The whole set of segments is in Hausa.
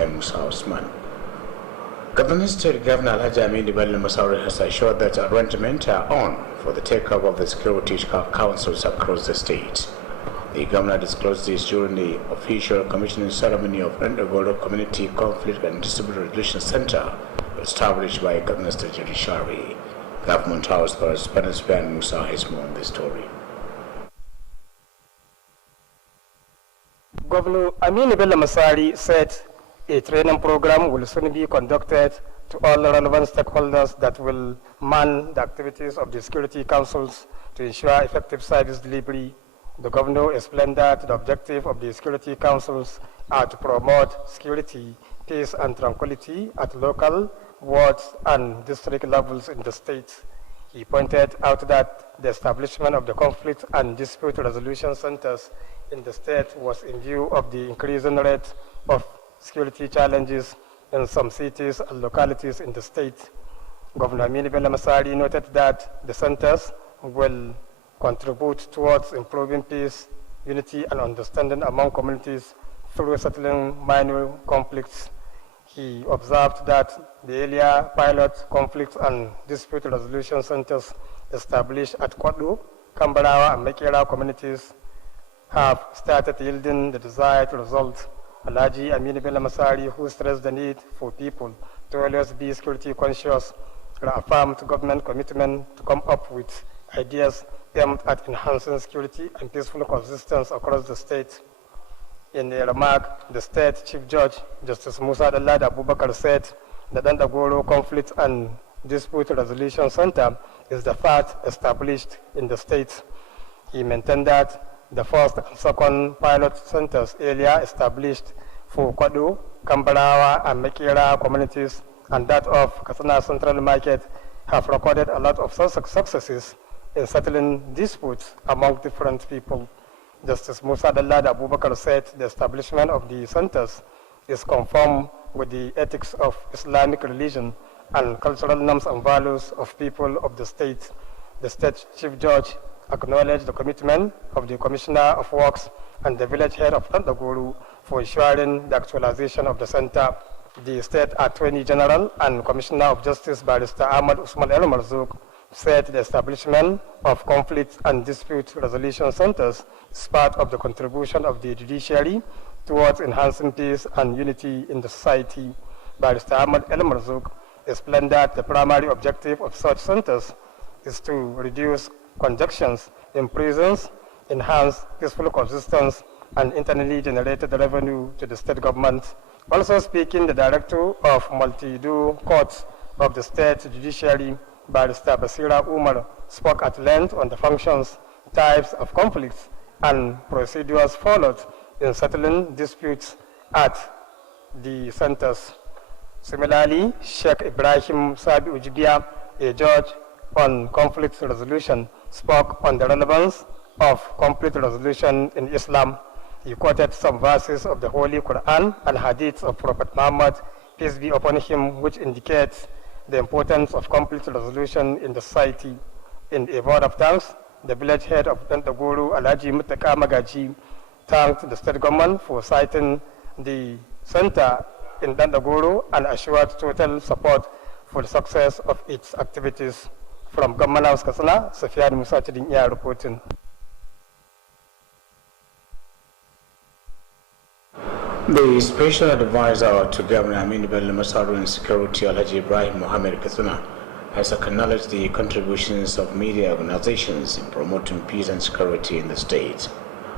by Musa Osman. Kaduna State Governor Alhaji Aminu Bello Masauri has assured that arrangements are on for the take-up of the security councils across the state. The governor disclosed this during the official commissioning ceremony of Ndagoro Community Conflict and Dispute Resolution Center, established by Kaduna State Judiciary. Government House correspondent Ben Musa has more on this story. Governor Aminu Bello Masauri said a training program will soon be conducted to all relevant stakeholders that will man the activities of the security councils to ensure effective service delivery. The governor explained that the objective of the security councils are to promote security, peace, and tranquility at local, wards, and district levels in the state. He pointed out that the establishment of the conflict and dispute resolution centers in the state was in view of the increasing rate of security challenges in some cities and localities in the state. Governor Aminu Bello Masauri noted that the centers will contribute towards improving peace, unity, and understanding among communities through settling minor conflicts. He observed that the earlier pilot conflict and dispute resolution centers established at Kwadu, Kambarawa, and Mekera communities have started yielding the desired result. Alhaji Aminu Bello Masauri, who stressed the need for people to always be security conscious, reaffirmed government commitment to come up with ideas aimed at enhancing security and peaceful coexistence across the state. In a remark, the State Chief Judge, Justice Musa Dallada Abubakar, said the Ndagoro Conflict and Dispute Resolution Center is the first established in the state. He maintained that the first and second pilot centers earlier established for Kwadu, Kambarawa, and Mekera communities, and that of Katsina Central Market, have recorded a lot of successes in settling disputes among different people. Justice Musa Dallada Abubakar said the establishment of the centers is conform with the ethics of Islamic religion and cultural norms and values of people of the state. The State Chief Judge acknowledged the commitment of the Commissioner of Works and the village head of Ndagoro for ensuring the actualization of the center. The State Attorney General and Commissioner of Justice Barrister Ahmad Usman El Marzouk said the establishment of conflict and dispute resolution centers is part of the contribution of the judiciary towards enhancing peace and unity in the society. Barrister Ahmad El Marzouk explained that the primary objective of such centers is to reduce conjunctions in prisons, enhance peaceful coexistence, and internally generated revenue to the state government. Also speaking, the director of multi-do courts of the state judiciary, Barrister Basira Umar, spoke at length on the functions, types of conflicts, and procedures followed in settling disputes at the centers. Similarly, Sheikh Ibrahim Sabi Ujibia, a judge on conflict resolution, spoke on the relevance of conflict resolution in Islam. He quoted some verses of the Holy Quran and hadiths of Prophet Muhammad, peace be upon him, which indicates the importance of conflict resolution in the society. In a word of thanks, the village head of Ndagoro, Alhaji Mutaka Magaji, thanked the state government for citing the center in Ndagoro and assured total support for the success of its activities. From Government House, Katsina, Safiyan Musa Chidinya reporting. The special advisor to Governor Aminu Bello Masauri on security, Alhaji Ibrahim Mohammed Katsina, has acknowledged the contributions of media organizations in promoting peace and security in the state.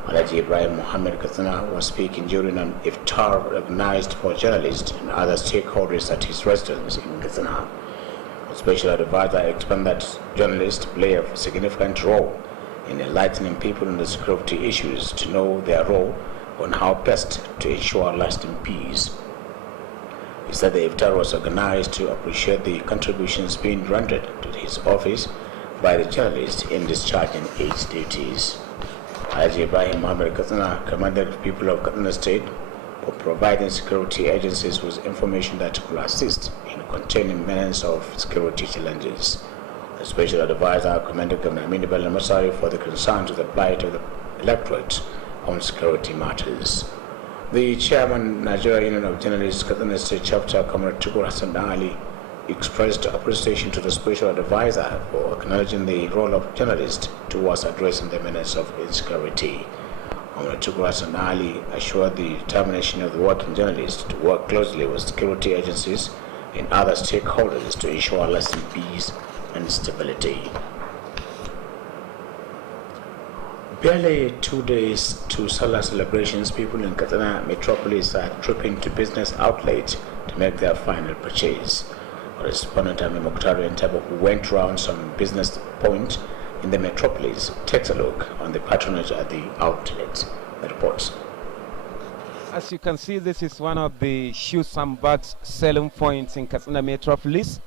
Alhaji Ibrahim Mohammed Katsina was speaking during an iftar organized for journalists and other stakeholders at his residence in Katsina. The special advisor explained that journalists play a significant role in enlightening people on the security issues to know their role on how best to ensure lasting peace. He said the iftar was organized to appreciate the contributions being rendered to his office by the journalists in discharging its duties. Alhaji Ibrahim Mohammed Katsina commended the people of Katsina State for providing security agencies with information that will assist in containing menace of security challenges. The special advisor commended Governor Aminu Bello Masauri for the concern to the plight of the electorate on security matters. The chairman, Nigeria Union of Journalists, Katsina State Chapter, Comrade Tukur Hassan Ali, expressed appreciation to the special advisor for acknowledging the role of journalists towards addressing the menace of insecurity. Comrade Tukur Hassan Ali assured the determination of the working journalists to work closely with security agencies and other stakeholders to ensure lasting peace and stability. Barely 2 days to Salah celebrations, people in Katsina metropolis are trooping to business outlets to make their final purchase. Correspondent Kttv who went round some business points in the metropolis takes a look on the patronage at the outlets. The reports. As you can see, this is one of the shoes and bags selling points in Katsina metropolis.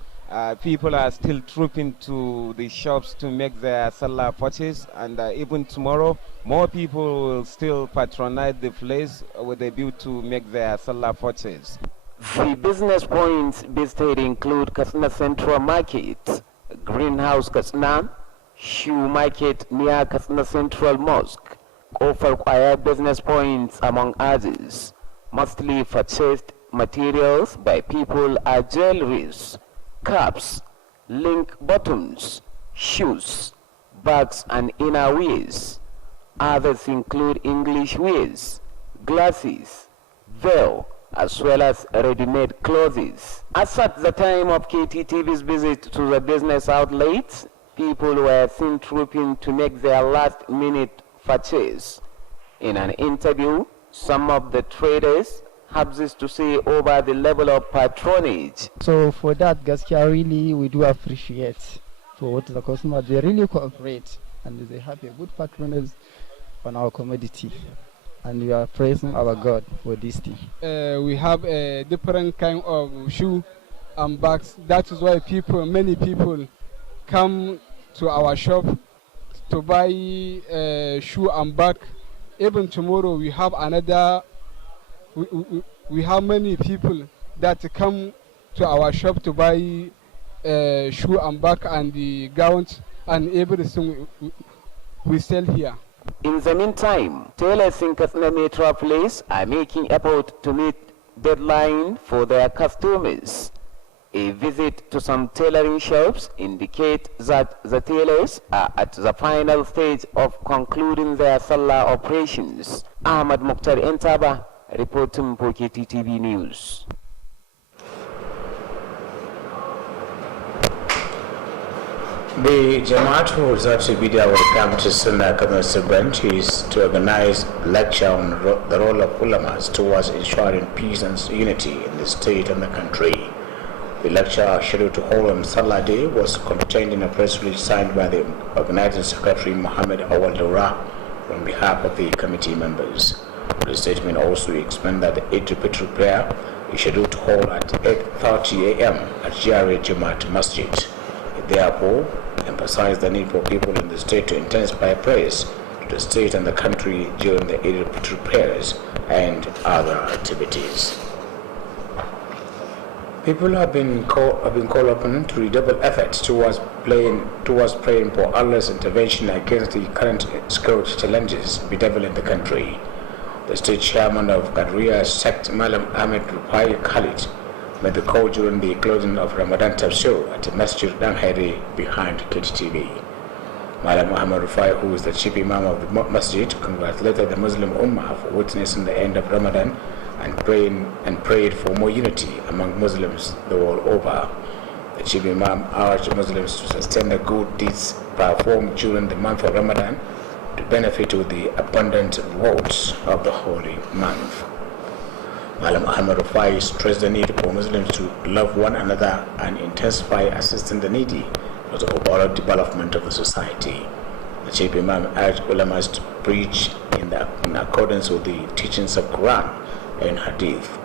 People are still trooping to the shops to make their Salah purchase, and even tomorrow, more people will still patronize the place with a view to make their Salah purchase. The business points visited include Katsina Central Market, Greenhouse Katsina, Shoe Market near Katsina Central Mosque, Kofar Kwaya business points among others. Mostly purchased materials by people are jewelries, caps, link bottoms, shoes, bags and inner wears. Others include English wears, glasses, veil, as well as ready-made clothes. As at the time of Kttv's visit to the business outlets, people were seen trooping to make their last-minute purchase. In an interview, some of the traders have this to say over the level of patronage. So for that, Gaskia, really we do appreciate for what the customers, they really cooperate and they have a good patronage on our commodity. And we are praising our God for this thing. We have a different kind of shoe and bags. That is why many people come to our shop to buy shoe and bag. Even tomorrow we have another. We have many people that come to our shop to buy shoe and bag and the gowns and everything we sell here. In the meantime, tailors in Katsina metropolis are making effort to meet deadline for their customers. A visit to some tailoring shops indicates that the tailors are at the final stage of concluding their Salah operations. Ahmad Mukhtar Entaba, reporting for Kttv News. The Jamaat who reserves a video will come to Sunnah Community branch is to organize a lecture on the role of ulamas towards ensuring peace and unity in the state and the country. The lecture scheduled to hold on Salah Day was contained in a press release signed by the organizing secretary Mohammed Awal Dora on behalf of the committee members. The statement also explained that the Eid al-Fitr prayer is scheduled to hold at 8:30 a.m. at GRA Jamaat Masjid. It therefore emphasized the need for people in the state to intensify prayers to the state and the country during the Eid al-Fitr prayers and other activities. People have been called upon to redouble efforts towards praying for Allah's intervention against the current security challenges bedeviling the country. The state chairman of Qadriya sect, Malam Ahmed Rufai Khalid, made the call during the closing of Ramadan Tafsir at the Masjid Dangheri behind Kttv. Malam Ahmed Rufai, who is the chief imam of the masjid, congratulated the Muslim Ummah for witnessing the end of Ramadan and prayed for more unity among Muslims the world over. The chief imam urged Muslims to sustain the good deeds performed during the month of Ramadan to benefit with the abundant rewards of the holy month. Malam Ahmed Rufai stressed the need for Muslims to love one another and intensify assisting the needy for the overall development of the society. The chief imam urged ulamas to preach in accordance with the teachings of Quran and Hadith.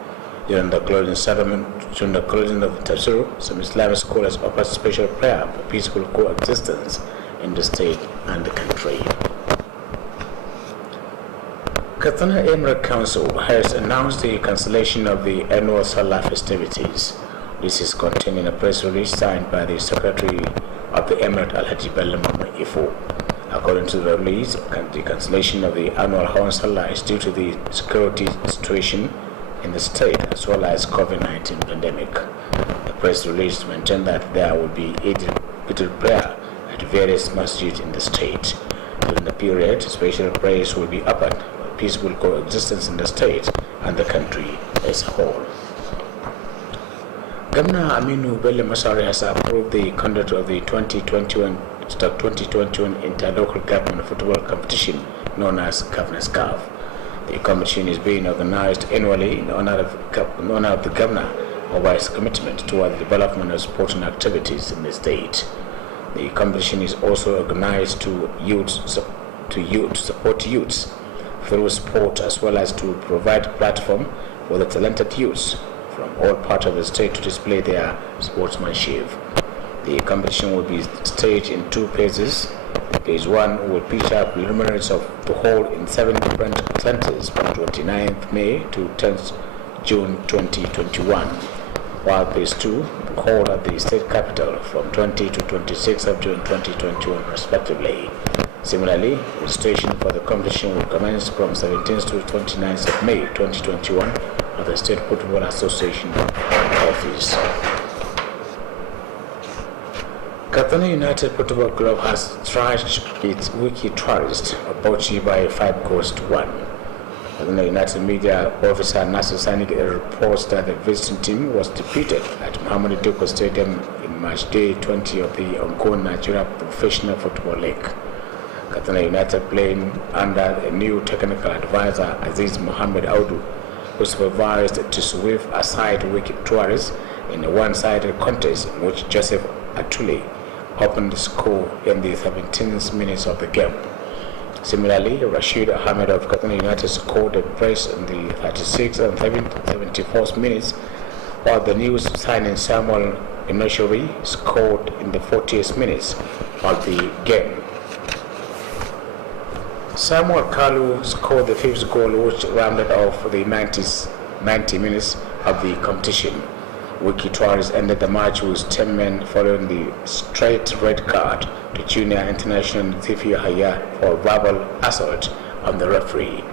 During the closing of the Tafsir, some Islamic scholars offered special prayer for peaceful coexistence in the state and the country. Katsina Emirate Council has announced the cancellation of the annual Salah festivities. This is contained in a press release signed by the Secretary of the Emirate Alhaji Bello Ifo. According to the release, the cancellation of the annual Hawan Sallah is due to the security situation in the state as well as COVID-19 pandemic. The press release mentioned that there will be Eid prayer at various masjids in the state. During the period, special prayers will be offered for peaceful coexistence in the state and the country as a whole. Governor Aminu Bello Masari has approved the conduct of the 2021 interlocal government football competition known as Governor's Cup. The competition is being organized annually in honor of the governor over his commitment toward the development of sporting activities in the state. The competition is also organized to support youths through sport as well as to provide a platform for the talented youths from all parts of the state to display their sportsmanship. The competition will be staged in 2 phases. Phase 1 will feature preliminaries of the whole in 7 different centers from 29th May to 10th June 2021, while Phase 2 will hold at the state capital from 20 to 26th of June 2021 respectively. Similarly, registration for the competition will commence from 17th to 29th of May 2021 at the State Football Association office. Kttv United Football Club has thrashed its Wiki Tourist of Bauchi by 5 goals to 1. Kttv United media officer Nasser Sani reports that the visiting team was defeated at Muhammadu Diko Stadium in March Day 20 of the ongoing Nigeria Professional Football League. Kttv United playing under a new technical advisor Aziz Mohammed Audu, who supervised to sweep aside Wiki Tourist in a one-sided contest in which Joseph Atuli opened the score in the 17th minutes of the game. Similarly, Rashid Ahmed of Kttv United scored a brace in the 36th and 74th minutes, while the new signing Samuel Inoshori scored in the 40th minutes of the game. Samuel Kalu scored the 5th goal, which rounded off the 90 minutes of the competition. Wiki Tourist ended the match with 10 men following the straight red card to junior international Kttv Yahya for verbal assault on the referee.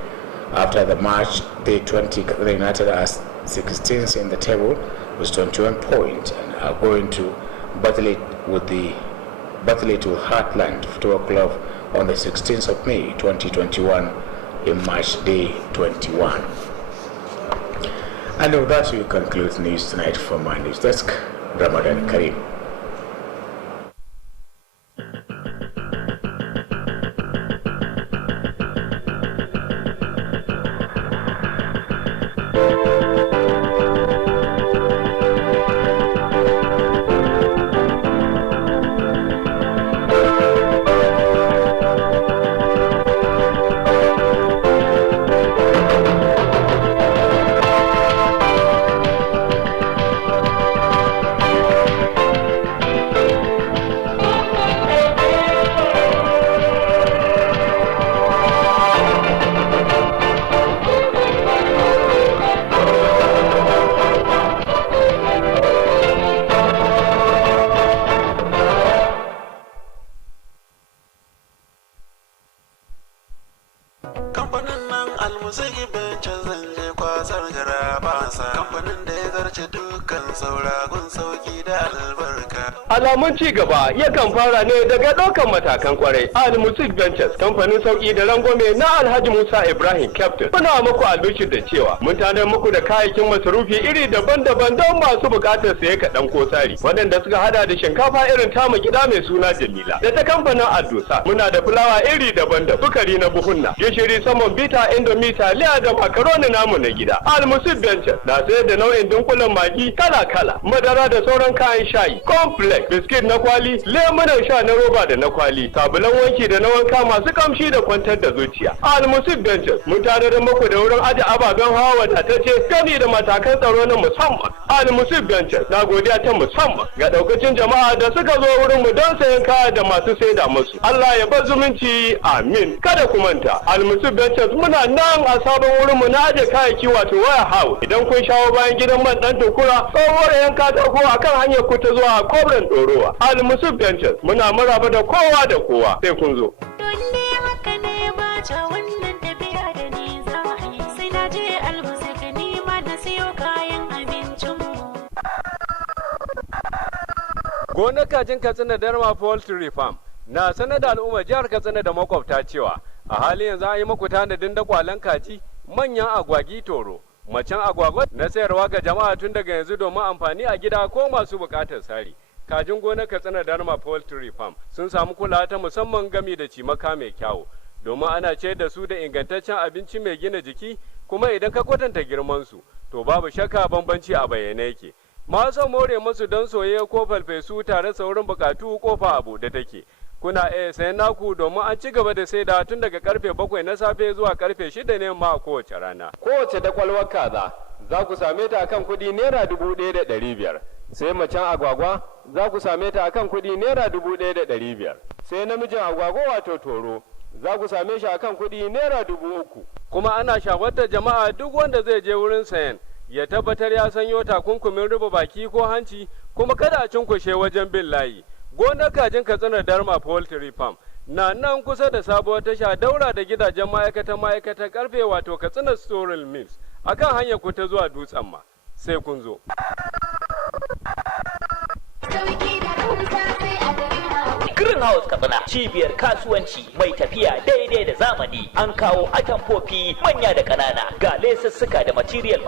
After the match, Day 20 Kttv United are 16th in the table with 21 points and are going to battle it with Heartland Football Club on the 16th of May 2021 in Match Day 21. And with that, we conclude news tonight from my news desk. Ramadan Kareem. Alamun ci gaba yakan fara ne daga ɗaukan matakan kwarai. Al-Musik Ventures, kamfanin sauki da rangwame na Alhaji Musa Ibrahim Captain. Muna muku albishir da cewa mun tanar muku da kayayyakin masarufi iri daban-daban don masu buƙatar saye kaɗan ko sari. Waɗanda suka hada da shinkafa irin tamu gida mai suna Jamila. Da ta kamfanin Adosa, muna da fulawa iri daban-daban, sukari na buhunna, gishiri saman bita, indomie, taliya da makaroni namu na gida. Al-Musik Ventures na sayar da nau'in dunkulen magi kala-kala, madara da sauran kayan shayi, complex, biskit na kwali, lemunan sha na roba da na kwali, sabulan wanki da na wanka masu kamshi da kwantar da zuciya. Al-Musik Ventures mun tare da muku da wurin aje ababen hawa wadatacce gani da matakan tsaro na musamman. Al-Musik Ventures na godiya ta musamman ga daukacin jama'a da suka zo wurin mu don sayan kaya da masu saida musu. Allah ya bar zumunci, amin. Kada ku manta, Al-Musik Ventures muna nan a sabon wurin mu na aje kayayyaki wato waya house. Idan kun shawo bayan gidan man dan tukura, tsohuwar yan katako akan hanyar ku ta zuwa Kobran Dorowa. Al-Musik Ventures muna maraba da kowa da kowa, sai kun zo. don ne haka ne ba ta wannan tafiya da ni za a yi sai na je albusa ka nima na siyo kayan abincinmu. Gonar kajin Katsina Darma Poultry Farm na sanar da al'ummar jihar Katsina da makwabta cewa a halin yanzu an yi muku tanadin dakwalan kaji, manyan agwagi toro, macen agwagwa na sayarwa ga jama'a tun daga yanzu domin amfani a gida ko masu bukatar sari. Kajin gonar Katsina Darma Poultry Farm sun samu kulawa ta musamman gami da cimaka mai kyawu domin ana ce da su da ingantaccen abinci mai gina jiki, kuma idan ka kwatanta girman su to babu shakka bambanci a bayyane yake. Masu more musu don soyayya ko falfesu tare saurin bukatu kofa abu da take. Kuna iya sayan naku domin an ci gaba da saida tun daga karfe 7 na safe zuwa karfe 6 ne ma kowace rana. Kowace dakwalwar kaza za ku same ta akan kuɗi naira 1,500. Sai macen agwagwa za ku same ta akan kuɗi naira 1,500. Sai namijin agwagwa wato toro za ku same shi akan kuɗi naira 3,000. Kuma ana shawartar jama'a duk wanda zai je wurin sayan ya tabbatar ya sanyo takunkumin rufe baki ko hanci, kuma kada a cinkushe wajen bin layi. Gonar kajin Katsina Darma Poultry Farm na nan kusa da sabuwar tasha daura da gidajen ma'aikatan karfe wato Katsina Storil Mills akan hanyar ku ta zuwa Dutsen ma. Sai kun zo. Greenhouse Katsina, cibiyar kasuwanci mai tafiya daidai da zamani. An kawo atamfofi manya da ƙanana, ga lesussuka da material,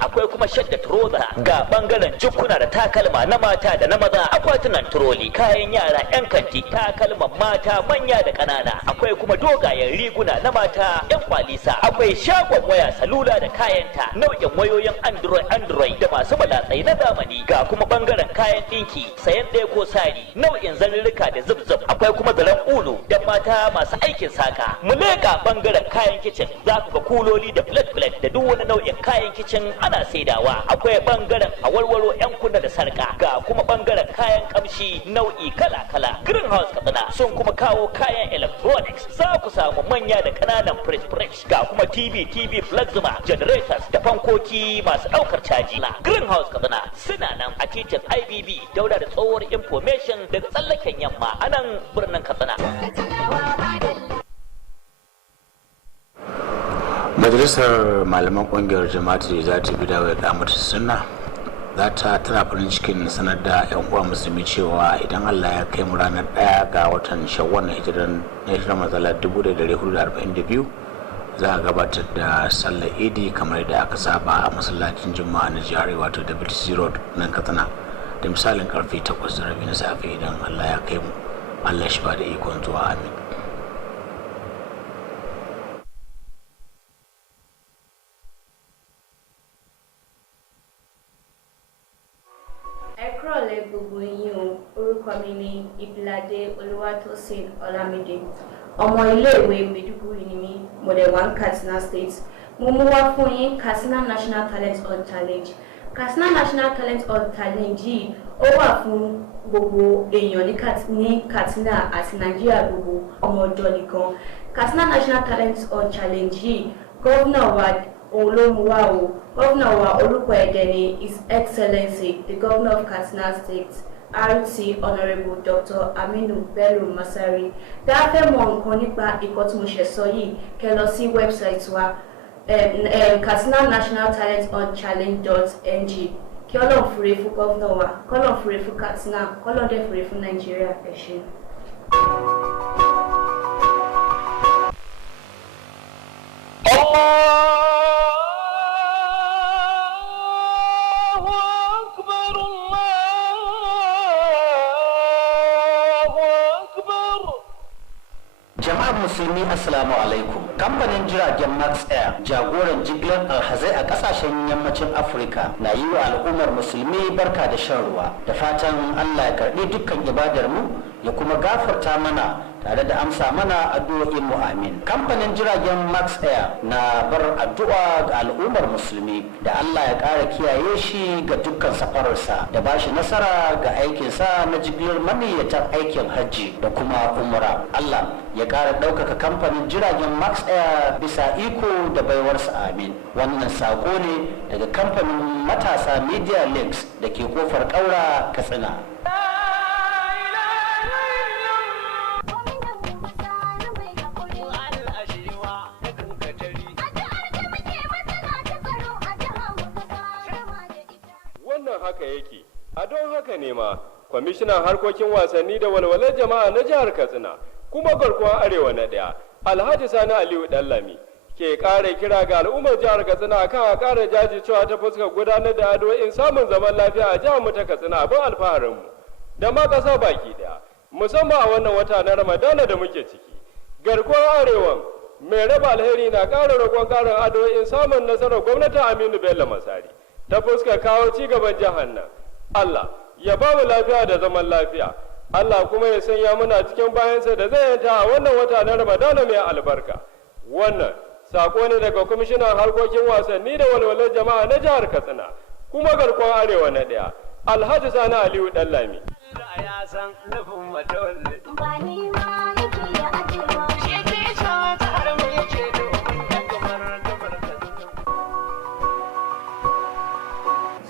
akwai kuma shadda trouser, ga bangaren jukuna da takalma na mata da na maza, akwatunan turoli, kayan yara 'yan kanti, takalman mata manya da ƙanana, akwai kuma dogayen riguna na mata 'yan kwalisa, akwai shagon waya salula da kayanta, nau'in wayoyin Android da masu balatsai na zamani, ga kuma bangaren kayan ɗinki, sayan ɗaya ko sari, nau'in zanurruka da zub-zub, akwai kuma zaren ulu da mata masu aikin saka. Mu leƙa bangaren kayan kicin, za ku ga kuloli da plate da duk wani nau'in kayan kicin ana saidawa. Akwai bangaren awarwaro 'yan kunna da sarka, ga kuma bangaren kayan kamshi nau'i kala-kala. Greenhouse Katsina sun kuma kawo kayan electronics, za ku samu manya da ƙananan fridge, ga kuma TV plasma, generators da fankoki masu ɗaukar caji. Greenhouse Katsina suna nan a titin IBB daura da tsohuwar information daga tsallaken yamma a nan birnin Katsina. Majalisar malaman kungiyar jama'atu za ta bi da wai kamar sunna za ta tana farin cikin sanar da 'yan uwa musulmi cewa idan Allah ya kai mu ranar 1 ga watan Shawwal na hijiran matsala 1442 za a gabatar da sallar idi kamar da aka saba a masallacin juma'a na jihar wato WTC Road nan Katsina da misalin karfe 8:30 na safe idan Allah ya kai mu. Allah shi ba da ikon zuwa, amin. Ẹ̀kúrọ̀lẹ́ gbogbo yín o, orúkọ mi ni Ibilade Olúwatósìn Ọlámídé. Ọmọ iléèwé Maiduguri ni mí, Model 1 Katsina State. Mo mú wá fún yín Katsina National Talent Hunt Challenge. Katsina National Talent Hunt Challenge yìí ó wà fún gbogbo èèyàn ní Katsina àti Nàìjíríà gbogbo ọmọ ọ̀dọ́ nìkan. Katsina National Talent Hunt Challenge yìí gómìnà wa olómùwà o, gómìnà wa orúkọ ẹ̀dẹ̀ ni His Excellency the Governor of Katsina State RT Honourable Dr. Aminu Bello Masari. Tá a fẹ́ mọ̀ nǹkan nípa ìkọ́ tí mo ṣe sọ yìí, kẹ́ lọ sí wẹ́bsáìtì wa Katsina National Talent Hunt Challenge.ng. Kí Ọlọ́run fure fún gómìnà wa, k'Ọlọ́run fure fún Katsina, k'Ọlọ́run dẹ̀ fure fún Nàìjíríà. Ẹ ṣé. Jama'ar musulmi assalamu alaikum. Kamfanin jiragen Max Air, jagoran jigilar alhazai a kasashen yammacin Afirka, na yi wa al'ummar musulmi barka da shan ruwa. Da fatan Allah ya karɓi dukkan ibadar mu ya kuma gafarta mana tare da amsa mana addu'o'in mu amin. Kamfanin jiragen Max Air na bar addu'a ga al'ummar musulmi da Allah ya ƙara kiyaye shi ga dukkan safararsa da ba shi nasara ga aikinsa na jigilar maniyyatan aikin hajji da kuma umra. Allah ya ƙara ɗaukaka kamfanin jiragen Max Air bisa iko da baiwarsa amin. Wannan sako ne daga kamfanin matasa Media Links da ke kofar ƙaura Katsina. wannan haka yake. A don haka ne ma kwamishinan harkokin wasanni da walwalar jama'a na jihar Katsina kuma garkuwar Arewa na ɗaya Alhaji Sani Aliyu Dallami ke ƙara kira ga al'ummar jihar Katsina kan a ƙara jajircewa ta fuskar gudanar da addu'o'in samun zaman lafiya a jihar mu ta Katsina abin alfaharin mu da ma ƙasa baki ɗaya musamman a wannan wata na Ramadana da muke ciki. Garkuwar Arewan mai raba alheri na ƙara roƙon ƙarin addu'o'in samun nasarar gwamnatin Aminu Bello Masari ta fuskar kawo ci gaban jihar nan. Allah ya ba mu lafiya da zaman lafiya. Allah kuma ya sanya muna cikin bayansa da zai yanta a wannan wata na Ramadana mai albarka. Wannan sako ne daga kwamishinan harkokin wasanni da walwalar jama'a na jihar Katsina kuma garkuwar Arewa na ɗaya Alhaji Sani Aliyu Dallami.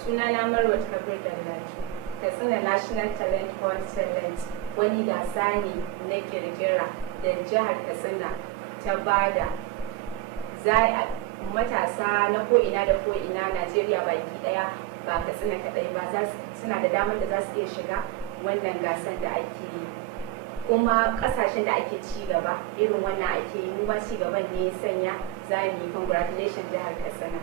Sunana Marwa Kabir Dallaki, Katsina National Talent Fund Talent wani gasa ne na kirkira da jihar Katsina ta bada matasa na ko'ina da ko'ina Najeriya baki daya ba Katsina kadai ba suna da damar da za su iya shiga wannan gasan da ake yi. Kuma kasashen da ake ci gaba irin wannan ake yi, mu ma ci gaban ne ya sanya za mu yi congratulations jihar Katsina.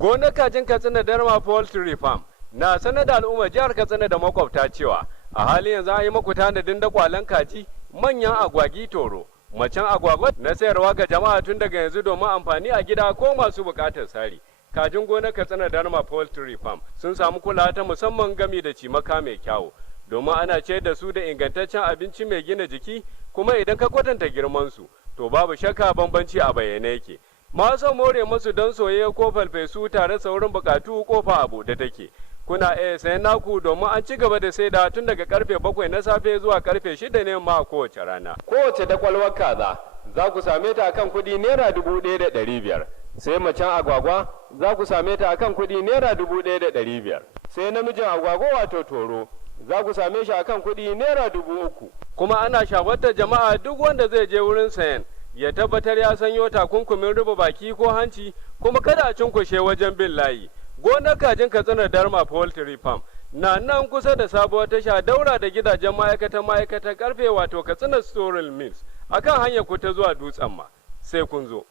Gonar kajin Katsina Darma Poultry Farm na sanar da al'ummar jihar Katsina da makwabta cewa a halin yanzu an yi maku tanadin dakwalan kaji, manyan agwagi toro, macen agwagwa na sayarwa ga jama'a tun daga yanzu domin amfani a gida ko masu bukatar sari. Kajin gonar Katsina Darma Poultry Farm sun samu kulawa ta musamman gami da cimaka mai kyawu domin ana ce da su da ingantaccen abinci mai gina jiki, kuma idan ka kwatanta girman su to babu shakka bambanci a bayyane yake. Masu more musu don soyayya ko falfesu tare saurin bukatu kofa abu da take. Kuna iya sayan naku domin an ci gaba da saida tun daga karfe 7 na safe zuwa karfe 6 ne ma kowace rana. Kowace dakwalwar kaza za ku same ta akan kuɗi naira 1,500. Sai macen agwagwa za ku same ta akan kuɗi naira 1,500. Sai namijin agwagwa wato toro za ku same shi akan kuɗi naira 3,000. Kuma ana shawartar jama'a duk wanda zai je wurin sayan ya tabbatar ya sanyo takunkumin rufe baki ko hanci, kuma kada a cinkushe wajen bin layi. Gonar kajin Katsina Darma Poultry Farm na nan kusa da sabuwar tasha daura da gidajen ma'aikatan karfe wato Katsina Storil Mills akan hanyar ku ta zuwa Dutsen ma. Sai kun zo.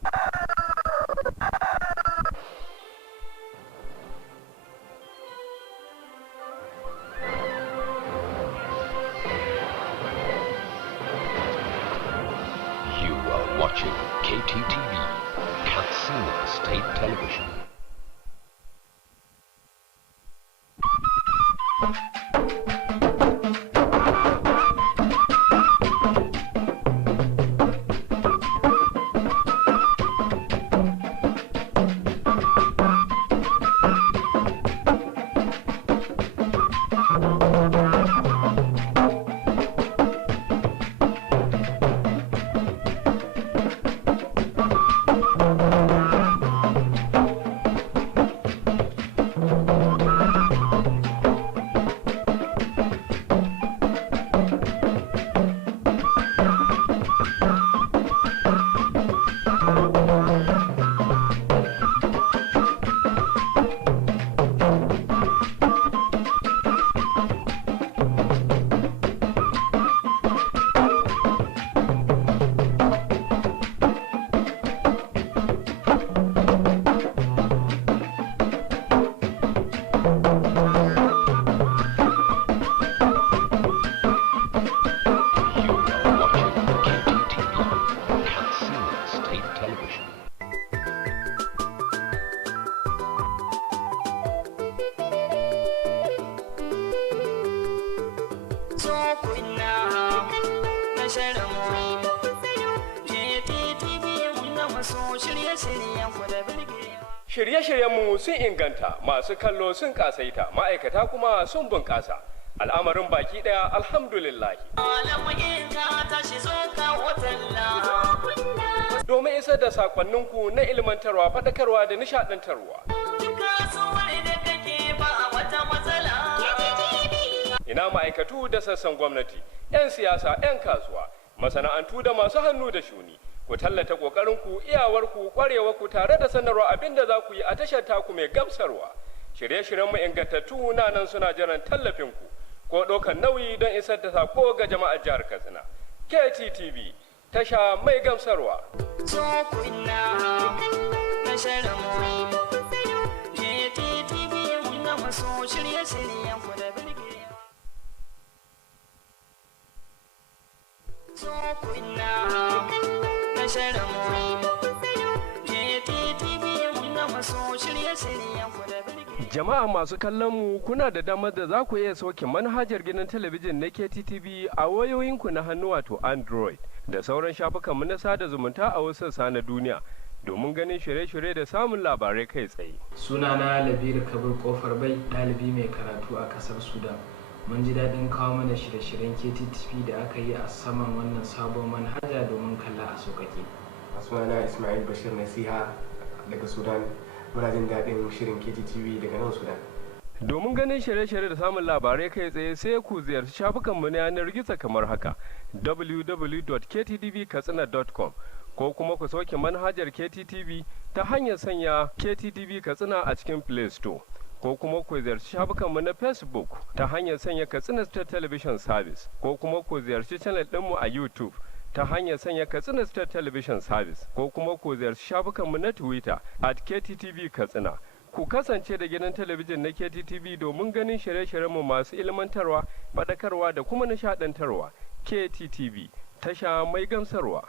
Watching Kttv, Katsina State Television. Shirye-shiryenmu sun inganta, masu kallo sun kasaita, ma'aikata kuma sun bunƙasa. Al'amarin baki ɗaya alhamdulillah. Domin isar da sakonninku na ilmantarwa, faɗakarwa da nishaɗantarwa. Ina ma'aikatu da sassan gwamnati, 'yan siyasa, 'yan kasuwa, masana'antu da masu hannu da shuni. Ku tallata ƙoƙarinku, iyawarku, ƙwarewarku tare da sanarwa abin da za ku yi a tashar taku mai gamsarwa. Shirye-shiryenmu ingantattu na nan suna jiran tallafinku ko ɗaukar nauyi don isar da sako ga jama'ar jihar Katsina. Kttv, tasha mai gamsarwa. Jama'a masu kallon mu, kuna da damar da za ku iya sauke manhajar gidan talabijin na Kttv a wayoyinku na hannu wato Android da sauran shafukanmu na sada zumunta a wasu sassa na duniya domin ganin shirye-shirye da samun labarai kai tsaye. Sunana Labiru Kabir Kofar Bai, ɗalibi mai karatu a ƙasar Sudan. Mun ji daɗin kawo mana shirye-shiryen Kttv da aka yi a saman wannan sabon manhaja domin kalla a sauƙaƙe. Sunana Ismail Bashir Nasiha daga Sudan. Muna jin daɗin shirin Kttv daga nan Sudan. Domin ganin shirye-shirye da samun labarai kai tsaye sai ku ziyarci shafukanmu na yanar gizo kamar haka www.kttv.katsina.com ko kuma ku sauke manhajar Kttv ta hanyar sanya Kttv Katsina a cikin Play Store ko kuma ku ziyarci shafukanmu na Facebook ta hanyar sanya Katsina State Television Service ko kuma ku ziyarci channel ɗinmu a YouTube ta hanyar sanya Katsina State Television Service ko kuma ku ziyarci shafukanmu na Twitter @Kttv Katsina. Ku kasance da gidan talabijin na Kttv domin ganin shirye-shiryenmu masu ilmantarwa, faɗakarwa da kuma nishaɗantarwa. Kttv, tasha mai gamsarwa.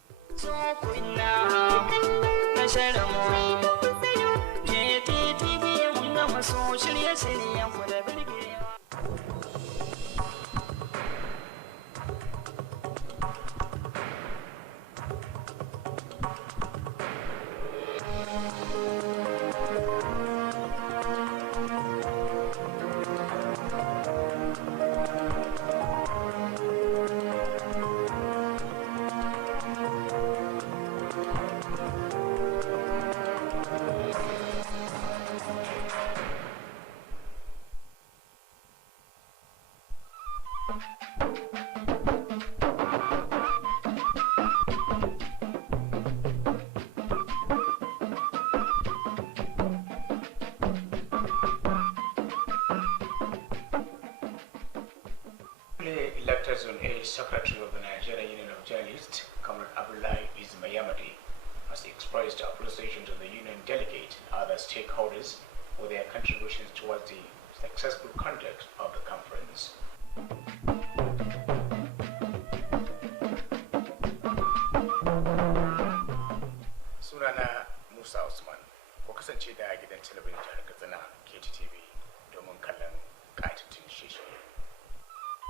Elected Zone A Secretary of the Nigerian Union of Journalists, Comrade Abdullahi Ismayamadi, has expressed appreciation to the union delegate and other stakeholders for their contributions towards the successful conduct of the conference. Sunana Musa Usman, ku kasance da gidan talabijin jihar Katsina Kttv domin kallon ƙayatattun shirye-shirye.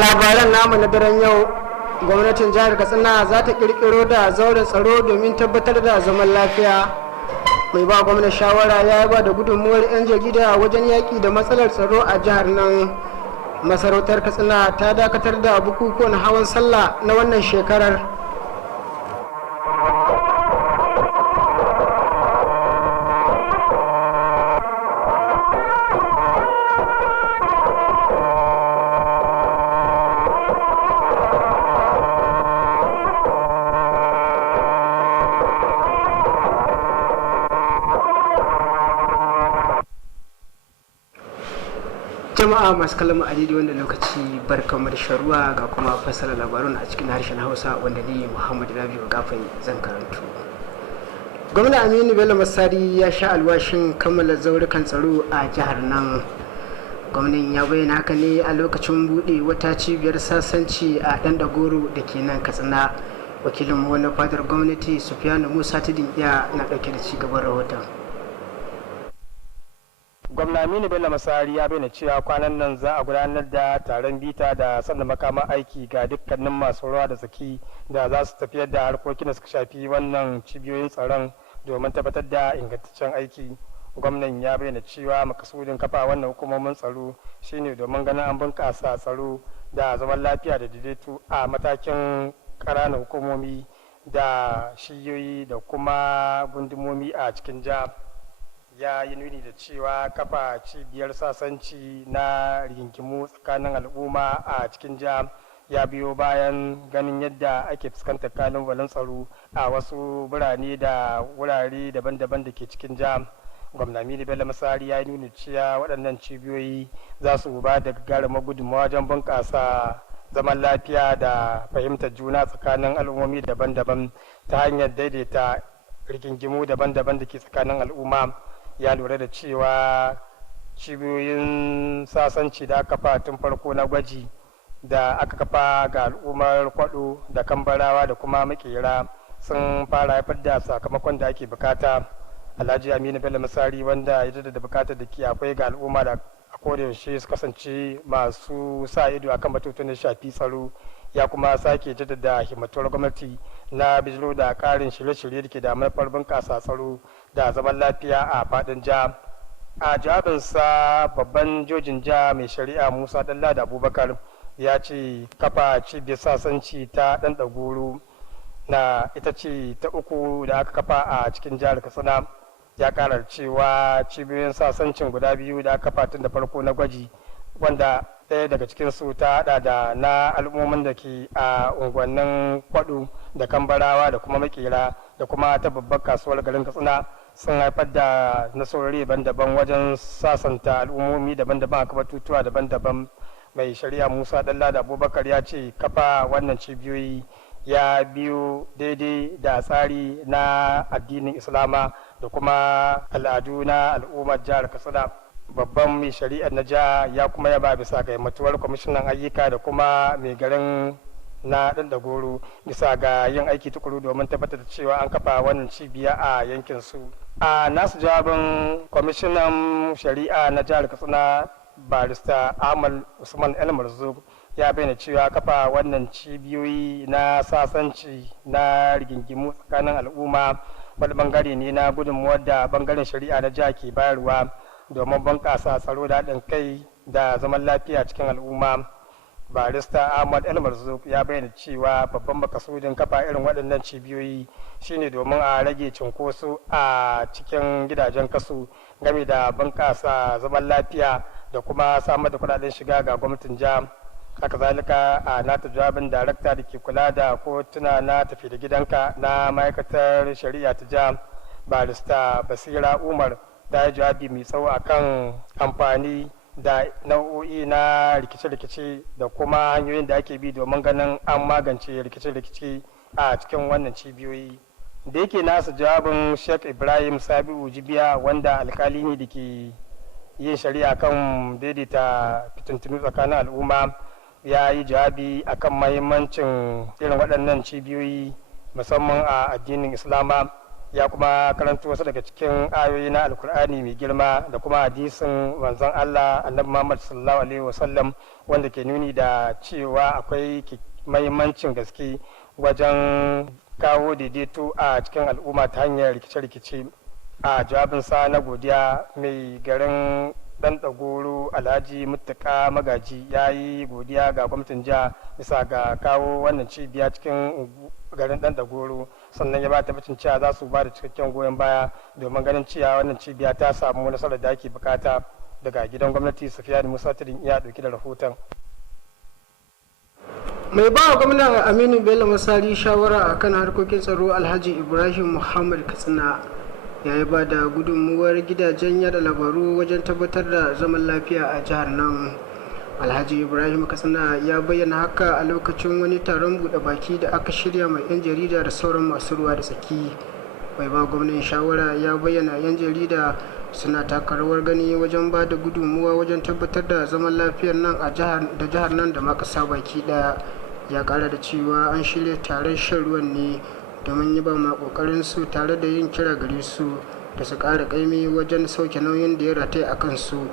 labaran namu na daren yau, gwamnatin jihar Katsina za ta kirkiro da zauren tsaro domin tabbatar da zaman lafiya. Mai ba gwamnati shawara ya ba da gudunmuwar 'yan jarida wajen yaƙi da matsalar tsaro a jihar nan. Masarautar Katsina ta dakatar da bukukuwan hawan sallah na wannan shekarar. Jama'a masu kallon a daidai wanda lokaci barkamu da sharuwa ga kuma fassara labarun a cikin harshen Hausa wanda ni Muhammad Rabiu Gafai zan karanto. Gwamna Aminu Bello Masari ya sha alwashin kammala zaurukan tsaro a jihar nan. Gwamnan ya bayyana haka ne a lokacin buɗe wata cibiyar sasanci a Dandagoro da ke nan Katsina. Wakilin wani fadar gwamnati Sufiyanu Musa Tudun iya na ɗauke da cigaban rahoton. gwamna Aminu Bello Masari ya bayyana cewa kwanan nan za a gudanar da taron bita da sannan makaman aiki ga dukkanin masu ruwa da tsaki da za su tafiyar da harkokin da suka shafi wannan cibiyoyin tsaron domin tabbatar da ingantaccen aiki. Gwamnan ya bayyana cewa makasudin kafa wannan hukumomin tsaro shine domin ganin an bunƙasa tsaro da zaman lafiya da daidaito a matakin ƙananan hukumomi da shiyoyi da kuma gundumomi a cikin jiha. Ya yi nuni da cewa kafa cibiyar sasanci na rigingimu tsakanin al'umma a cikin jiha ya biyo bayan ganin yadda ake fuskantar kalubalen tsaro a wasu birane da wurare daban-daban da ke cikin jiha. Gwamna Aminu Bello Masari ya yi nuni cewa waɗannan cibiyoyi za su ba da gagarumar gudunmawa wajen bunƙasa zaman lafiya da fahimtar juna tsakanin al'ummomi daban-daban ta hanyar daidaita rigingimu daban-daban da ke tsakanin al'umma. Ya lura da cewa cibiyoyin sasanci da aka kafa tun farko na gwaji da aka kafa ga al'ummar Kwado da Kambarawa da kuma Makera sun fara haifar da sakamakon da ake bukata. Alhaji Aminu Bello Masari wanda ya jaddada bukatar da ke akwai ga al'umma da a kodayaushe su kasance masu sa ido akan batutuwan da shafi tsaro, ya kuma sake jaddada himmatuwar gwamnati na bijiro da karin shirye-shirye da ke da manufar bunƙasa tsaro da zaman lafiya a faɗin jiha. A jawabinsa babban jojin jiha mai shari'a Musa Dallada Abubakar ya ce kafa cibiyar sasanci ta ɗan ɗagoro na ita ce ta uku da aka kafa a cikin jihar Katsina. Ya karar cewa cibiyoyin sasancin guda biyu da aka kafa tun da farko na gwaji wanda ɗaya daga cikinsu ta hada da na al'ummomin da ke a unguwannin Kwado da Kambarawa da kuma Makera da kuma ta babbar kasuwar garin Katsina sun haifar da nasarori daban-daban wajen sasanta al'ummomi daban-daban a batutuwa daban-daban. Mai shari'a Musa Dallada Abubakar ya ce kafa wannan cibiyoyi ya biyo daidai da tsari na addinin Islama da kuma al'adu na al'ummar jihar Katsina. Babban mai shari'ar na jiha ya kuma yaba bisa ga himmatuwar kwamishinan ayyuka da kuma mai garin na Ɗanɗagoro bisa ga yin aiki tukuru domin tabbatar da cewa an kafa wannan cibiya a yankin su. A nasu jawabin kwamishinan shari'a na jihar Katsina barista Ahmad Usman El Marzuk ya bayyana cewa kafa wannan cibiyoyi na sasanci na rigingimu tsakanin al'umma wani bangare ne na gudunmuwar da bangaren shari'a na jiha ke bayarwa domin bunƙasa tsaro da haɗin kai da zaman lafiya cikin al'umma. Barista Ahmad El Marzuk ya bayyana cewa babban makasudin kafa irin waɗannan cibiyoyi shine domin a rage cunkoso a cikin gidajen kasu game da bunƙasa zaman lafiya da kuma samar da kuɗaɗen shiga ga gwamnatin jiha. Haka zalika a nata jawabin darakta da ke kula da kotuna na tafi da gidanka na ma'aikatar shari'a ta jiha barista Basira Umar ta yi jawabi mai tsawo akan amfani da nau'o'i na rikice-rikice da kuma hanyoyin da ake bi domin ganin an magance rikice-rikice a cikin wannan cibiyoyi. Da yake nasu jawabin Sheikh Ibrahim Sabi'u Jibiya wanda alkali ne da ke yin shari'a kan daidaita fitintunu tsakanin al'umma ya yi jawabi akan mahimmancin irin waɗannan cibiyoyi musamman a addinin Islama. Ya kuma karanta wasu daga cikin ayoyi na alkur'ani mai girma da kuma hadisin manzon Allah annabi Muhammad sallallahu alaihi wasallam wanda ke nuni da cewa akwai mahimmancin gaske wajen kawo daidaito a cikin al'umma ta hanyar rikice-rikice. A jawabinsa na godiya mai garin Ɗanɗagoro Alhaji Muttaka Magaji ya yi godiya ga gwamnatin jiha bisa ga kawo wannan cibiya cikin garin Ɗanɗagoro, sannan ya ba tabbacin cewa za su ba da cikakken goyon baya domin ganin cewa wannan cibiya ta samu nasarar da ake bukata. Daga gidan gwamnati Sufiyanu Musa Tudun iya dauki da rahoton. Mai ba wa gwamna Aminu Bello Masari shawara akan harkokin tsaro Alhaji Ibrahim Muhammad Katsina ya yi ba da gudunmuwar gidajen yada labaru wajen tabbatar da zaman lafiya a jihar nan. Alhaji Ibrahim Katsina ya bayyana haka a lokacin wani taron buɗe baki da aka shirya mai 'yan jarida da sauran masu ruwa da tsaki. Mai ba gwamnan shawara ya bayyana 'yan jarida suna taka rawar gani wajen ba da gudunmuwa wajen tabbatar da zaman lafiyar nan a jihar nan da ma ƙasa baki ɗaya. Ya ƙara da cewa an shirya taron shan ruwan ne domin yi ba ma kokarin su tare da yin kira gare su da su ƙara ƙaimi wajen sauke nauyin da ya rataya a kansu.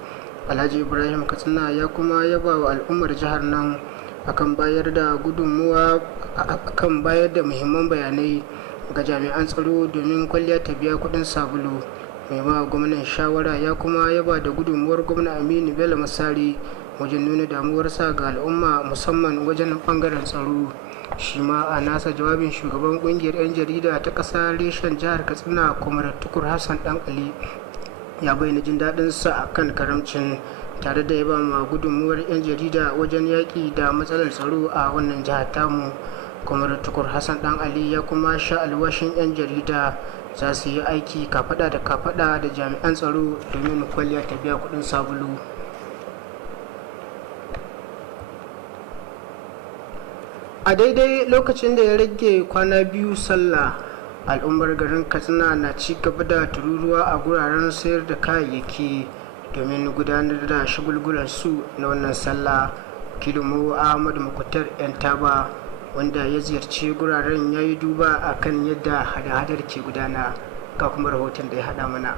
Alhaji Ibrahim Katsina ya kuma yaba wa al'ummar jihar nan akan bayar da gudunmuwa akan bayar da muhimman bayanai ga jami'an tsaro domin kwalliya ta biya kuɗin sabulu. Mai ba gwamnan shawara ya kuma yaba da gudunmuwar gwamna Aminu Bello Masari wajen nuna damuwarsa ga al'umma musamman wajen bangaren tsaro. Shi ma a nasa jawabin shugaban kungiyar 'yan jarida ta ƙasa reshen jihar Katsina Kwamar Tukur Hassan Dan Ali ya bayyana jin daɗin sa akan karamcin tare da yaba ma gudunmuwar 'yan jarida wajen yaƙi da matsalar tsaro a wannan jihar tamu. Kwamar Tukur Hassan Dan Ali ya kuma sha alwashin 'yan jarida za su yi aiki kafaɗa da kafaɗa da jami'an tsaro domin kwalliya ta biya kuɗin sabulu. A daidai lokacin da ya rage kwana biyu sallah, al'ummar garin Katsina na ci gaba da tururuwa a guraren sayar da kayayyaki domin gudanar da shagulgular su na wannan sallah. Wakilinmu Ahmad Mukutar Yantaba wanda ya ziyarci guraren ya yi duba a kan yadda hada-hadar ke gudana, ga kuma rahoton da ya haɗa mana.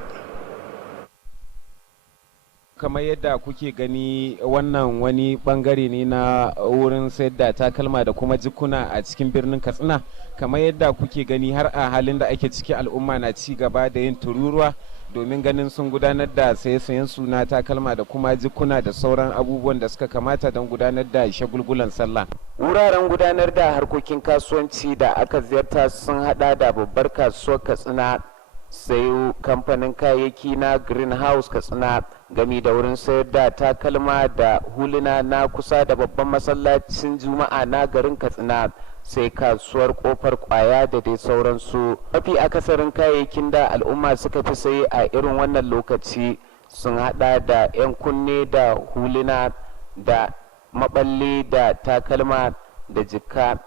Kamar yadda kuke gani wannan wani bangare ne na wurin sayar da takalma da kuma jikuna a cikin birnin Katsina. Kamar yadda kuke gani har a halin da ake ciki al'umma na ci gaba da yin tururuwa domin ganin sun gudanar da saye-sayen su na takalma da kuma jikuna da sauran abubuwan da suka kamata don gudanar da shagulgulan sallah. Wuraren gudanar da harkokin kasuwanci da aka ziyarta sun hada da babbar kasuwar Katsina, sayo kamfanin kayayyaki na Greenhouse Katsina, gami da wurin sayar da takalma da huluna na kusa da babban masallacin Juma'a na garin Katsina, sai kasuwar Kofar Kwaya da dai sauransu. Mafi akasarin kayayyakin da al'umma suka fi saye a irin wannan lokaci sun hada da 'yan kunne da huluna da maballe da takalma da jikka.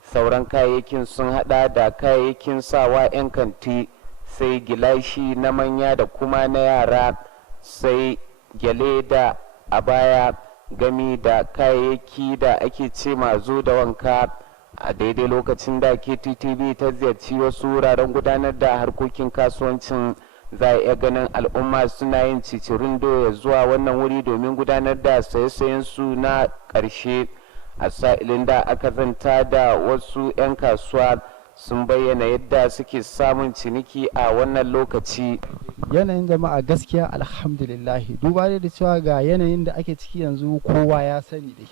Sauran kayayyakin sun hada da kayayyakin sawa 'yan kanti, sai gilashi na manya da kuma na yara, sai gyale da abaya, gami da kayayyaki da ake ce mazo da wanka. A daidai lokacin da Kttv ta ziyarci wasu wuraren gudanar da harkokin kasuwancin, za a iya ganin al'umma suna yin cicirindo ya zuwa wannan wuri domin gudanar da saye-sayen su na ƙarshe. A sa'ilin da aka zanta da wasu 'yan kasuwa sun bayyana yadda suke samun ciniki a wannan lokaci. Yanayin jama'a gaskiya alhamdulillahi, duba da cewa ga yanayin da ake ciki yanzu kowa ya sani dai,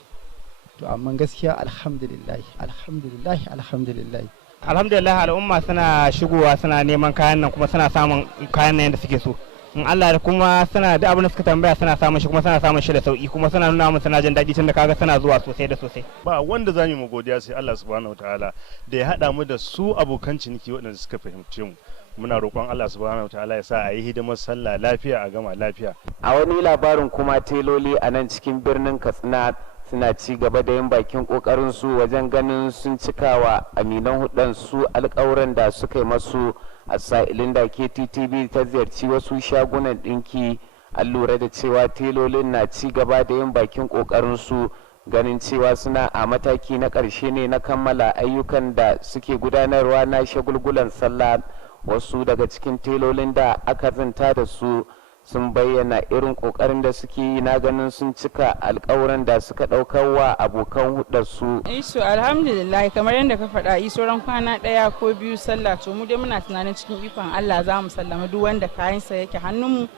to amma gaskiya alhamdulillahi alhamdulillahi alhamdulillahi alhamdulillah al'umma suna shigowa suna neman kayan nan kuma suna samun kayan nan yadda suke so. In Allah da kuma suna da abin da suka tambaya suna samun shi kuma suna samun shi da sauki kuma suna nuna mun suna jin daɗi tun da kaga suna zuwa sosai da sosai. Ba wanda za mu godiya sai Allah subhanahu wataala da ya haɗa mu da su abokan ciniki waɗanda suka fahimce mu. Muna roƙon Allah subhanahu wataala ya sa a yi hidimar sallah lafiya a gama lafiya. A wani labarin kuma teloli a nan cikin birnin Katsina suna ci gaba da yin bakin kokarin su wajen ganin sun cikawa aminan hudan su alƙawuran da suka yi masu. A sa'ilin da Kttv ta ziyarci wasu shagunan ɗinki, an lura da cewa telolin na ci gaba da yin bakin kokarin su ganin cewa suna a mataki na ƙarshe ne na kammala ayyukan da suke gudanarwa na shagulgulan sallah. Wasu daga cikin telolin da aka zanta da su sun bayyana irin kokarin da suke yi na ganin sun cika alkawuran da suka daukar wa abokan hudarsu. Isu alhamdulillah, kamar yadda ka faɗa ran kwana ɗaya ko biyu sallah, to mu dai muna tunanin cikin ikon Allah za mu sallama duk wanda kayansa yake hannunmu,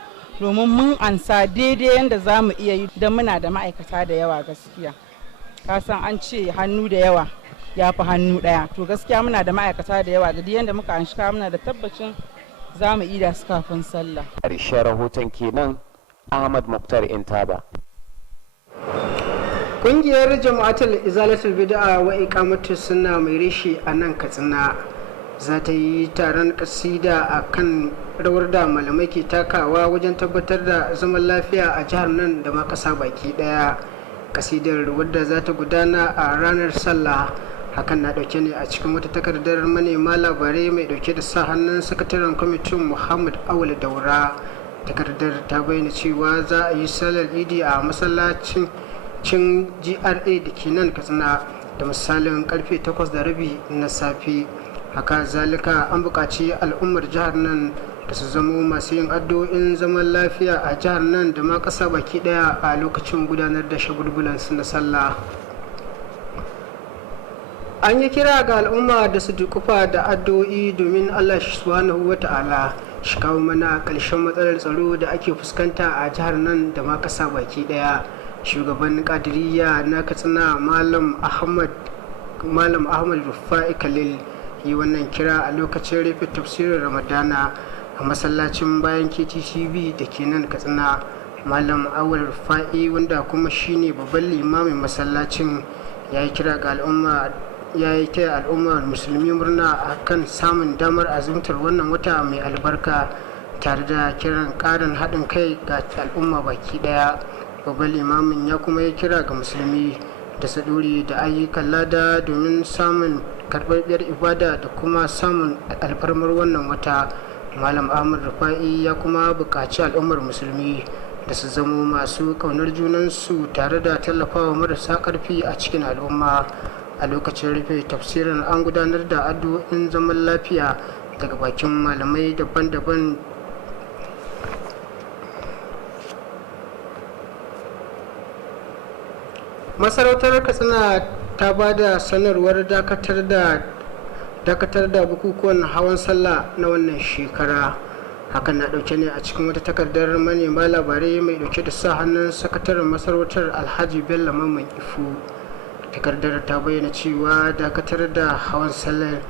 domin mun ansa daidai yadda za mu iya yi don muna da ma'aikata da yawa gaskiya. Ka san an ce hannu da yawa ya fi hannu ɗaya, to gaskiya muna da ma'aikata da yawa da duk yadda muka anshi muna da tabbacin za mu ida su kafin sallah. Ƙarshen rahoton kenan, Ahmad Muktar Intaba. Ƙungiyar Jama'atul Izalatul Bid'a wa Iqamatus Sunna mai reshe a nan Katsina za ta yi taron kasida a kan rawar da malamai ke takawa wajen tabbatar da zaman lafiya a jihar nan da ma ƙasa baki ɗaya. Kasidar wadda za ta gudana a ranar sallah, hakan na dauke ne a cikin wata takardar manema labarai mai dauke da sa hannun sakataren kwamitin Muhammad Awal Daura. Takardar ta bayyana cewa za a yi salar idi a masallacin GRA da ke nan Katsina da misalin karfe 8:30 na safe. Haka zalika an buƙaci al'ummar jihar nan da su zamo masu yin addu'o'in zaman lafiya a jihar nan da ma ƙasa baki ɗaya a lokacin gudanar da shagulgulansu na sallah. An yi kira ga al'umma da su dukufa da addu'o'i domin Allah subhanahu wa ta'ala shi kawo mana ƙarshen matsalar tsaro da ake fuskanta a jihar nan da ma ƙasa baki ɗaya. Shugaban Qadiriyya na Katsina Malam Ahmad Rufa'i Khalil yi wannan kira a lokacin rufe tafsirin Ramadana a masallacin bayan Kttv da ke nan Katsina. Malam Awal Rufa'i, wanda kuma shine babban limamin masallacin, ya yi kira ga al'umma ya yi taya al'ummar musulmi murna a kan samun damar azumtar wannan wata mai albarka, tare da kiran ƙarin haɗin kai ga al'umma baki ɗaya. Babban limamin ya kuma yi kira ga musulmi da su ɗore da ayyukan lada domin samun karɓaɓɓiyar ibada da kuma samun alfarmar wannan wata. Malam Ahmad Rufa'i ya kuma buƙaci al'ummar musulmi da su zamo masu ƙaunar junansu tare da tallafawa marasa ƙarfi a cikin al'umma. A lokacin rufe tafsirin an gudanar da addu'o'in zaman lafiya daga bakin malamai daban-daban. Masarautar Katsina ta ba da sanarwar dakatar da bukukuwan hawan sallah na wannan shekara. Hakan na dauke ne a cikin wata takardar manema labarai mai dauke da sa hannun sakataren masarautar Alhaji Bello Mamman Ifu. Takardar ta bayyana cewa dakatar da hawan sallar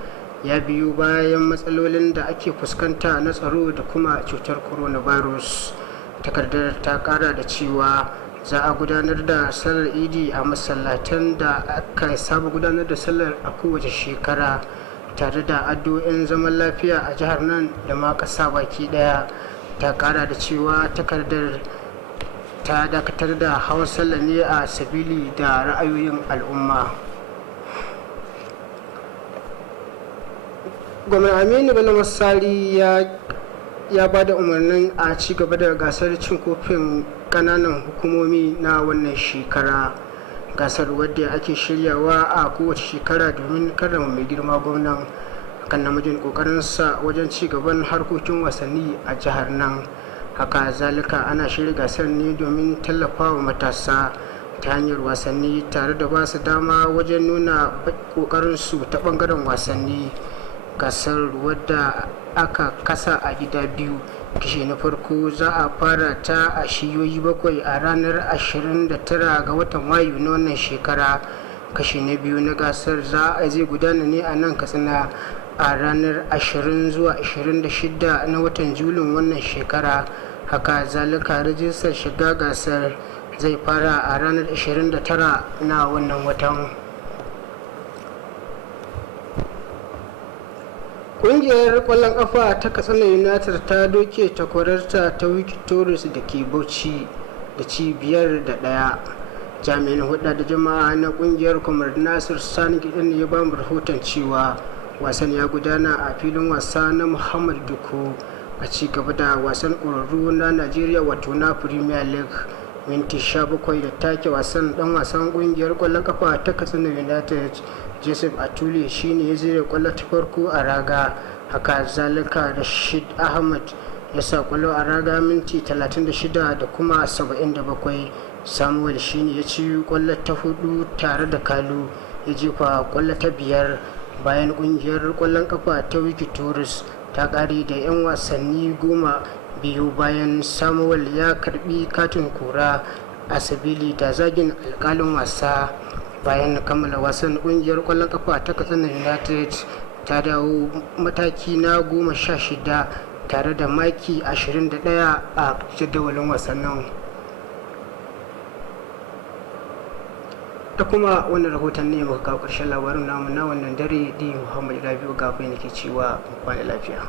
ya biyo bayan matsalolin da ake fuskanta na tsaro da kuma cutar coronavirus. Takardar ta kara da cewa za a gudanar da sallar idi a masallatan da aka saba gudanar da sallar a kowace shekara, tare da addu'o'in zaman lafiya a jihar nan da ma ƙasa baki ɗaya. Ta kara da cewa takardar ta dakatar da hawan sallah ne a sabili da ra'ayoyin al'umma. Gwamnan Aminu Bello Masari ya ba da umarnin a ci gaba da gasar cin kofin kananan hukumomi na wannan shekara. Gasar wadda ake shiryawa a kowace shekara domin karrama mai girma gwamnan kan namijin kokarinsa wajen ci gaban harkokin wasanni a jihar nan. Haka zalika ana shirya gasar ne domin tallafawa matasa ta hanyar wasanni, tare da ba su dama wajen nuna kokarinsu ta bangaren wasanni. Gasar wadda aka kasa a gida biyu, kishi na farko za a fara ta a shiyoyi 7 a ranar 29 ga watan Mayu na wannan shekara. Kashi na biyu na gasar zai gudana ne a nan Katsina a ranar 20 zuwa 26 na watan Julin wannan shekara. Haka zalika rajistar shiga gasar zai fara a ranar 29 na wannan watan. Ƙungiyar ƙwallon ƙafa ta Katsina United ta doke takwararta ta Wiki Tourist da ke Bauchi da ci 5-1. Jami'in hulɗa da jama'a na ƙungiyar Comrade Nasir Sani Gidan ya ba mu rahoton cewa wasan ya gudana a filin wasa na Muhammad Duku a ci gaba da wasan ƙwararru na Najeriya wato na Premier League. Minti 17 da take wasan, dan wasan ƙungiyar ƙwallon ƙafa ta Katsina United Joseph Atule shine ya zira kwallo ta farko a raga. Haka zalika Rashid Ahmad ya sa kwallo a raga minti 36 da kuma 77. Samuel shine ya ci kwallo ta 4 tare da Kalu ya jefa kwallo ta 5. Bayan kungiyar kwallon kafa ta Wiki Tourist ta kare da 'yan wasanni 10 biyu bayan Samuel ya karbi katin kura a sabili da zagin alkalin wasa. Bayan kammala wasan, kungiyar kwallon kafa ta Katsina United ta dawo mataki na 16 tare da maki 21 a jadawalin wasannin. Da kuma wannan rahoton ne muka kawo ƙarshen labarin namu na wannan dare. Di Muhammad Rabiu Gabai nake cewa kwana lafiya.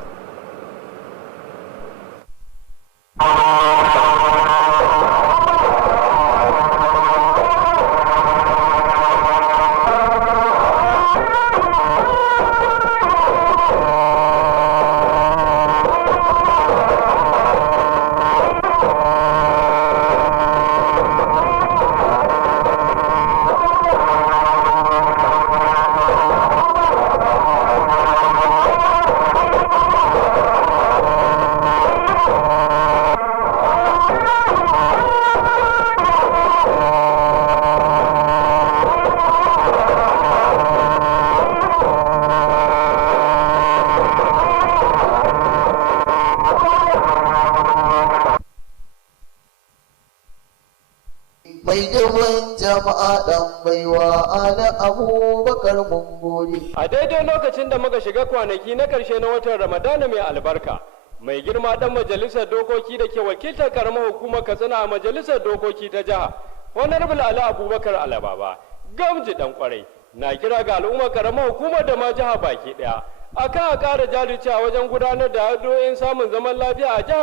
mai girman jama'a dan baiwa ala abubakar mun gode. A daidai lokacin da muka shiga kwanaki na ƙarshe na watan Ramadana mai albarka, mai girma dan majalisar dokoki da ke wakiltar karamar hukumar Katsina a majalisar dokoki ta jiha, Honorable Ali Abubakar Alababa, gamji dan kwarai, na kira ga al'ummar karamar hukumar da ma jiha baki daya akan a ƙara jajircewa wajen gudanar da addu'o'in samun zaman lafiya a jihar